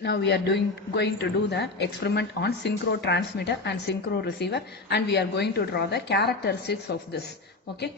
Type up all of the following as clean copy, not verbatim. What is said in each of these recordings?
Now we are going to do the experiment on synchro transmitter and synchro receiver, and we are going to draw the characteristics of this. Okay,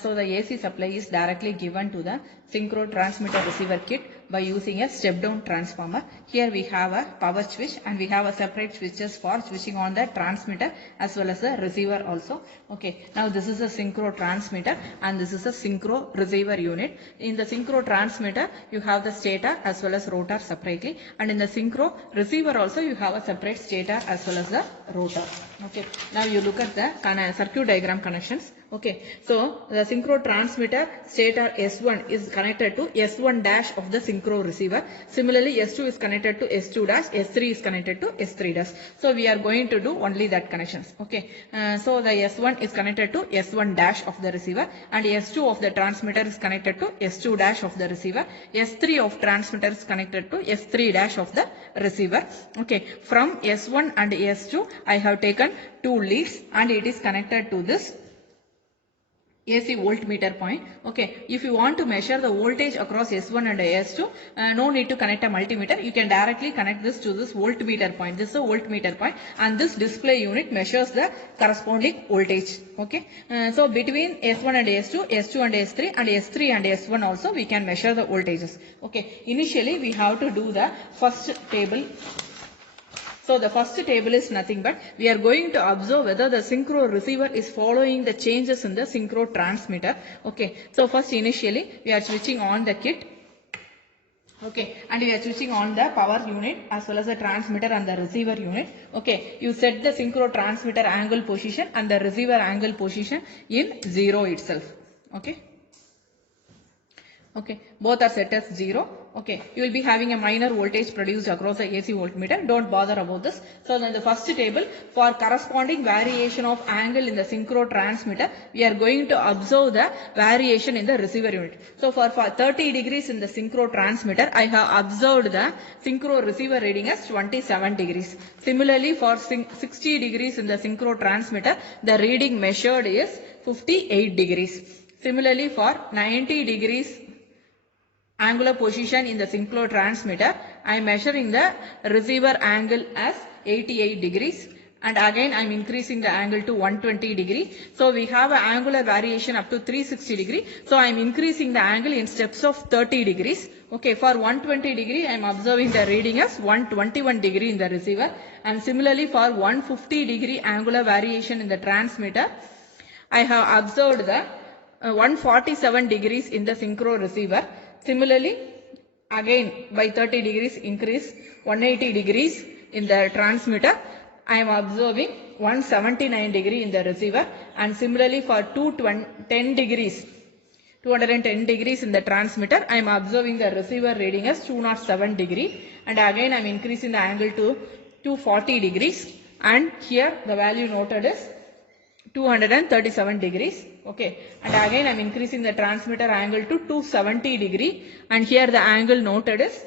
so the AC supply is directly given to the synchro transmitter receiver kit by using a step down transformer. Here we have a power switch and we have a separate switches for switching on the transmitter as well as the receiver also. Okay, now this is a synchro transmitter and this is a synchro receiver unit. In the synchro transmitter you have the stator as well as rotor separately, and in the synchro receiver also you have a separate stator as well as the rotor. Okay, now you look at the circuit diagram connections. Okay, so the synchro transmitter stator S1 is connected to S1 dash of the synchro receiver. Similarly, S2 is connected to S2 dash, S3 is connected to S3 dash. So we are going to do only that connections. Okay, so the S1 is connected to S1 dash of the receiver, and S2 of the transmitter is connected to S2 dash of the receiver. S3 of transmitter is connected to S3 dash of the receiver. Okay, from S1 and S2 I have taken two leads and it is connected to this AC voltmeter point. Okay, if you want to measure the voltage across S1 and S2, no need to connect a multimeter. You can directly connect this to this voltmeter point. This is a voltmeter point, and this display unit measures the corresponding voltage. Okay, so between S1 and S2, S2 and S3, and S3 and S1 also we can measure the voltages. Okay, initially we have to do the first table. So the first table is nothing but we are going to observe whether the synchro receiver is following the changes in the synchro transmitter. Okay, so first initially we are switching on the kit. Okay, and we are switching on the power unit as well as the transmitter and the receiver unit. Okay, you set the synchro transmitter angle position and the receiver angle position in 0 itself. Okay. Okay, both are set as 0. Okay, you will be having a minor voltage produced across the AC voltmeter. Don't bother about this. So then the first table, for corresponding variation of angle in the synchro transmitter, we are going to observe the variation in the receiver unit. So for 30 degrees in the synchro transmitter, I have observed the synchro receiver reading as 27 degrees. Similarly, for 60 degrees in the synchro transmitter, the reading measured is 58 degrees. Similarly, for 90 degrees angular position in the synchro transmitter, I am measuring the receiver angle as 88 degrees, and again I am increasing the angle to 120 degree. So we have an angular variation up to 360 degree. So I am increasing the angle in steps of 30 degrees. Okay, for 120 degree I am observing the reading as 121 degree in the receiver, and similarly for 150 degree angular variation in the transmitter, I have observed the 147 degrees in the synchro receiver. Similarly, again by 30 degrees increase 180 degrees in the transmitter, I am observing 179 degree in the receiver, and similarly for 210 degrees in the transmitter, I am observing the receiver reading as 207 degree, and again I am increasing the angle to 240 degrees, and here the value noted is 237 degrees. Okay, and again I am increasing the transmitter angle to 270 degree, and here the angle noted is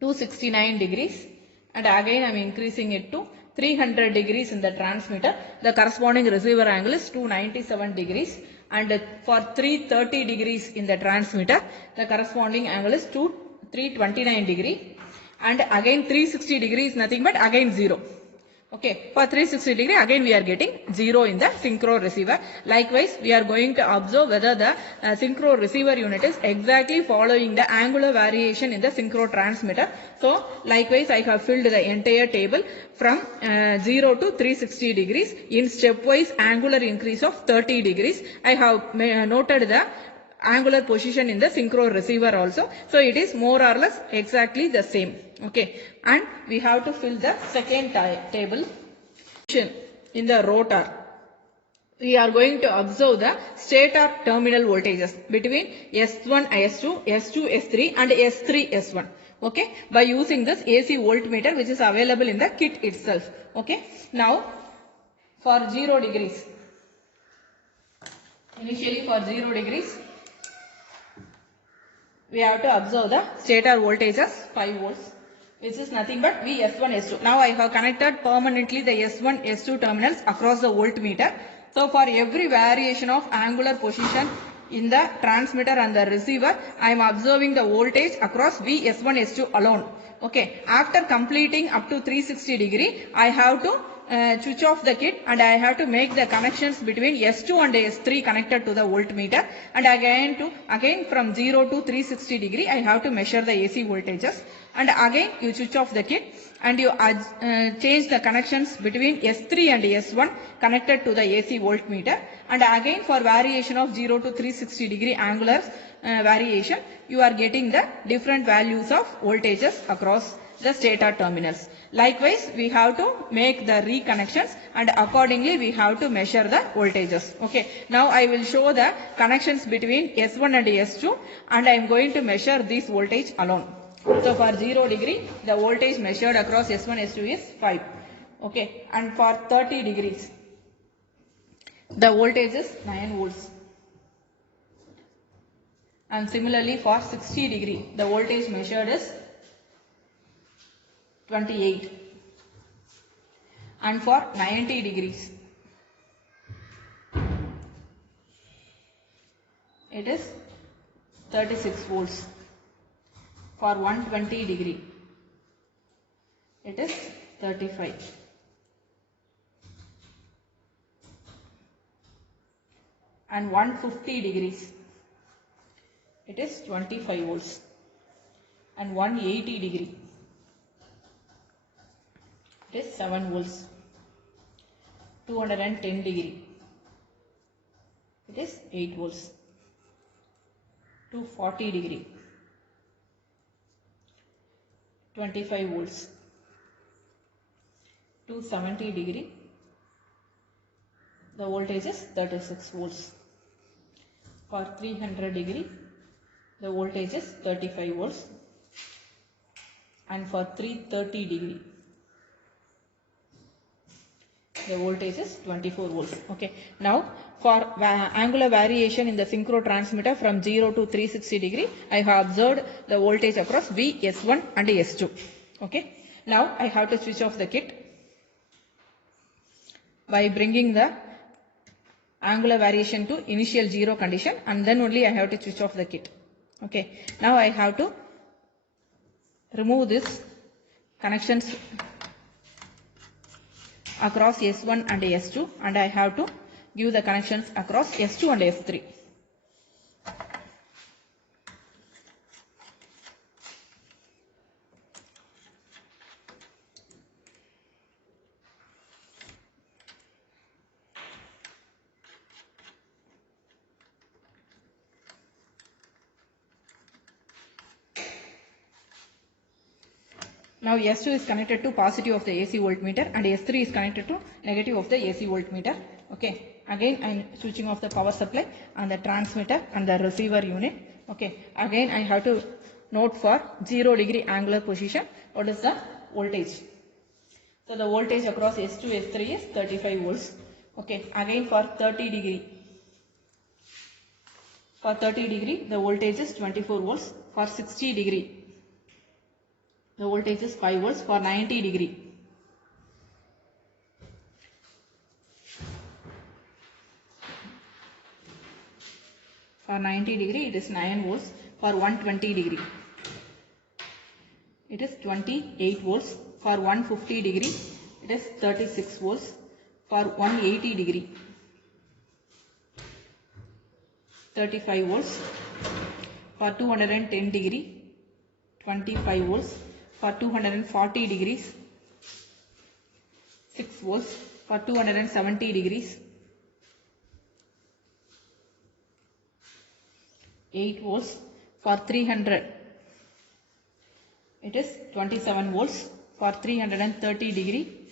269 degrees, and again I am increasing it to 300 degrees in the transmitter. The corresponding receiver angle is 297 degrees, and for 330 degrees in the transmitter, the corresponding angle is 329 degree, and again 360 degree is nothing but again 0. Okay, for 360 degree again we are getting 0 in the synchro receiver. Likewise, we are going to observe whether the synchro receiver unit is exactly following the angular variation in the synchro transmitter. So, likewise I have filled the entire table from 0 to 360 degrees in stepwise angular increase of 30 degrees. I have noted the angular position in the synchro receiver also. So it is more or less exactly the same. Okay, and we have to fill the second table in the rotor. We are going to observe the stator terminal voltages between S1, S2, S2, S3 and S3, S1. Okay, by using this AC voltmeter which is available in the kit itself. Okay, now for 0 degrees, initially for 0 degrees, we have to observe the stator voltage as 5 volts, which is nothing but V S1, S2. Now I have connected permanently the S1, S2 terminals across the voltmeter. So for every variation of angular position in the transmitter and the receiver, I am observing the voltage across V S1 S2 alone. Okay, after completing up to 360 degree, I have to switch off the kit and I have to make the connections between S2 and S3 connected to the voltmeter, and again from 0 to 360 degree I have to measure the AC voltages, and again you switch off the kit and you change the connections between S3 and S1 connected to the AC voltmeter, and again for variation of 0 to 360 degree angular variation, you are getting the different values of voltages across the stator terminals. Likewise, we have to make the reconnections and accordingly we have to measure the voltages. Okay. Now I will show the connections between S1 and S2 and I am going to measure this voltage alone. So for 0 degree, the voltage measured across S1 S2 is 5. Okay. And for 30 degrees, the voltage is 9 volts. And similarly for 60 degree, the voltage measured is 28. And for 90 degrees, it is 36 volts. For 120 degree, it is 35. And 150 degrees, it is 25 volts. And 180 degree, it is 7 volts. 210 degree, it is 8 volts. 240 degree, 25 volts. 270 degree, the voltage is 36 volts. For 300 degree, the voltage is 35 volts. And for 330 degree, the voltage is 24 volts. Okay. Now for angular variation in the synchro transmitter from 0 to 360 degree, I have observed the voltage across V, S1 and S2. Okay. Now I have to switch off the kit by bringing the angular variation to initial 0 condition, and then only I have to switch off the kit. Okay. Now I have to remove this connections across S1 and S2, and I have to give the connections across S2 and S3. Now S2 is connected to positive of the AC voltmeter and S3 is connected to negative of the AC voltmeter. Okay. Again I am switching off the power supply and the transmitter and the receiver unit. Okay. Again I have to note for 0 degree angular position what is the voltage. So the voltage across S2 S3 is 35 volts. Okay. Again for 30 degree. For 30 degree the voltage is 24 volts. For 60 degree the voltage is 5 volts. For 90 degree, it is 9 volts. For 120 degree, it is 28 volts. For 150 degree, it is 36 volts. For 180 degree, 35 volts. For 210 degree, 25 volts. For 240 degrees, 6 volts. For 270 degrees, 8 volts. For 300, it is 27 volts. For 330 degree,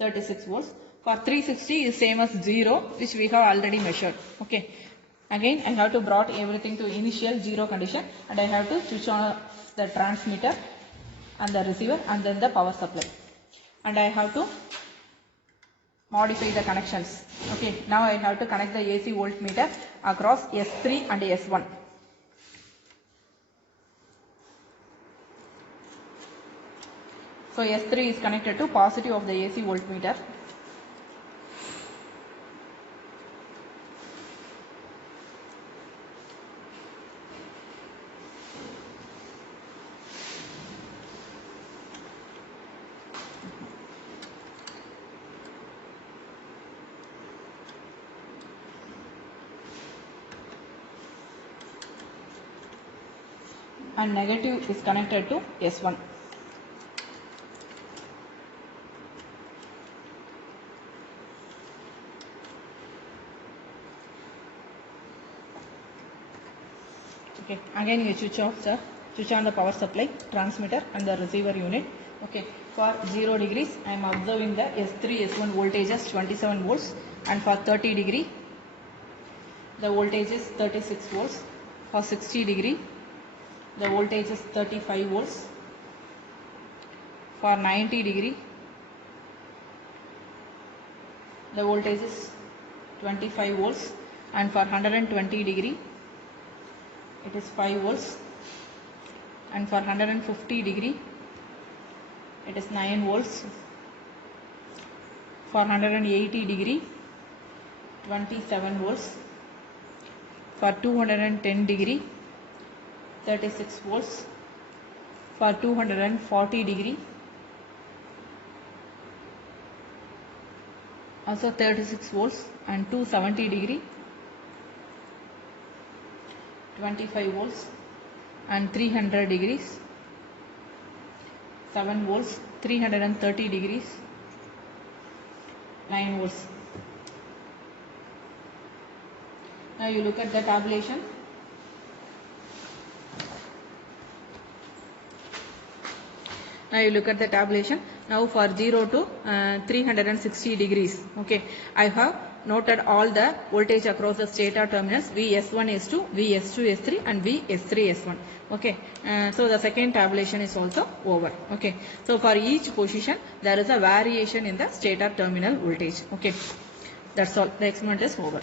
36 volts. For 360 is same as 0, which we have already measured. Okay. Again I have to brought everything to initial 0 condition, and I have to switch on the transmitter and the receiver and then the power supply, and I have to modify the connections. Okay. Now I have to connect the AC voltmeter across S3 and S1. So S3 is connected to positive of the AC voltmeter. and negative is connected to S1. Okay, again you switch off switch on the power supply, transmitter and the receiver unit. Okay, for 0 degrees I am observing the S3, S1 voltages 27 volts, and for 30 degree the voltage is 36 volts. For 60 degree the voltage is 35 volts. For 90 degree the voltage is 25 volts, and for 120 degree it is 5 volts, and for 150 degree it is 9 volts. For 180 degree 27 volts. For 210 degree 36 volts. For 240 degree also 36 volts, and 270 degree 25 volts, and 300 degrees 7 volts, 330 degrees 9 volts. Now you look at the tabulation. Now for 0 to 360 degrees, okay, I have noted all the voltage across the stator terminals VS1, S2, VS2, S3 and VS3, S1. Okay, so the second tabulation is also over. Okay, so for each position there is a variation in the stator terminal voltage. Okay, that's all. The experiment is over.